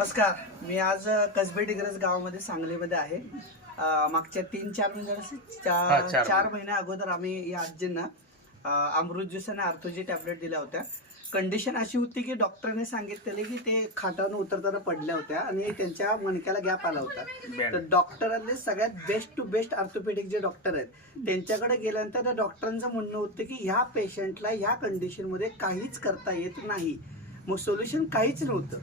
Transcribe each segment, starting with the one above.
नमस्कार. मी आज कसबे डिग्रज गावामध्ये सांगलीमध्ये आहे. मागच्या 3-4 महिने चार महिन्या अगोदर आम्ही या आजींना अमृत ज्यूस आणि आर्थोजी टॅबलेट दिल्या होत्या. कंडिशन अशी होती की डॉक्टरने सांगितलेले की ते खाटावरून उतरताना पडल्या होत्या आणि त्यांच्या मणक्याला गॅप आला होता. तर डॉक्टरांनी सगळ्यात बेस्ट टू बेस्ट ऑर्थोपेडिक जे डॉक्टर आहेत त्यांच्याकडे गेल्यानंतर त्या डॉक्टरांचं म्हणणं होतं की ह्या पेशंटला ह्या कंडिशनमध्ये काहीच करता येत नाही. मग सोल्युशन काहीच नव्हतं.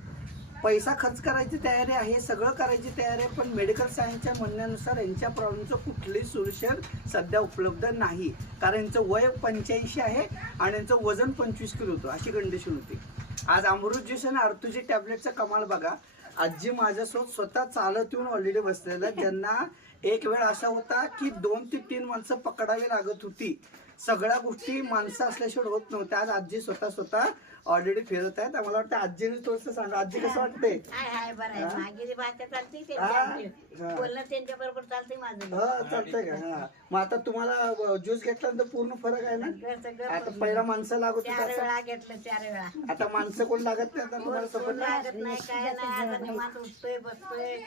पैसा खर्च करायची तयारी आहे, सगळं करायची तयारी आहे, पण मेडिकल सायन्सच्या म्हणण्यानुसार यांच्या प्रॉब्लेमचं कुठलंही सोल्युशन सध्या उपलब्ध नाही. कारण यांचं वय 85 आहे आणि यांचं वजन 25 किलो होतं, अशी कंडिशन होती. आज अमृत ज्यूस आणि आर्थोजी टॅबलेटचा कमाल बघा. आजी माझ्यासोबत स्वतः चालत येऊन ऑलरेडी बसलेलं, ज्यांना एक वेळ असा होता की 2 ते 3 माणसं पकडावी लागत होती. सगळ्या गोष्टी माणसं असल्याशिवाय होत नव्हत्या. आज आजी स्वतः ऑलरेडी फिरत आहेत. आम्हाला वाटतं आजीने थोडंसं सांगा, आजी कसं वाटतंय? चालतंय का? हा, मग आता तुम्हाला ज्यूस घेतल्यानंतर पूर्ण फरक आहे ना? आता पहिला माणसं लागत होती, 4 वेळा आता माणसं कोण लागत नाही. आता तुम्हाला सपोर्ट लागत नाही, काय नाही. आता निवांत उठतोय, बसतोय,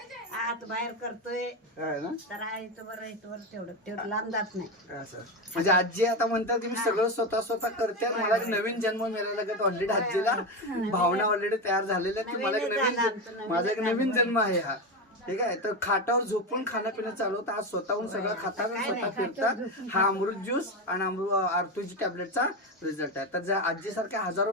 आत बाहेर करतोय. आहे ना? तर इथं बरं तेवढं लांब जात नाही. असं म्हणजे आजी आता म्हणतात की मी सगळं स्वतः करते. मला एक नवीन जन्म मिळाला का? ऑलरेडी आजीला भावना ऑलरेडी तयार झालेल्या की मला एक माझा एक नवीन जन्म आहे हा. ठीक आहे. तर खाटावर झोपून खाणं पिणं चालू होतं. आज स्वतःहून सगळं खातात, स्वतः फिरतात. हा अमृत ज्यूस आणि आर्थोजी टॅबलेटचा रिझल्ट आहे. तर आजी सारख्या हजारो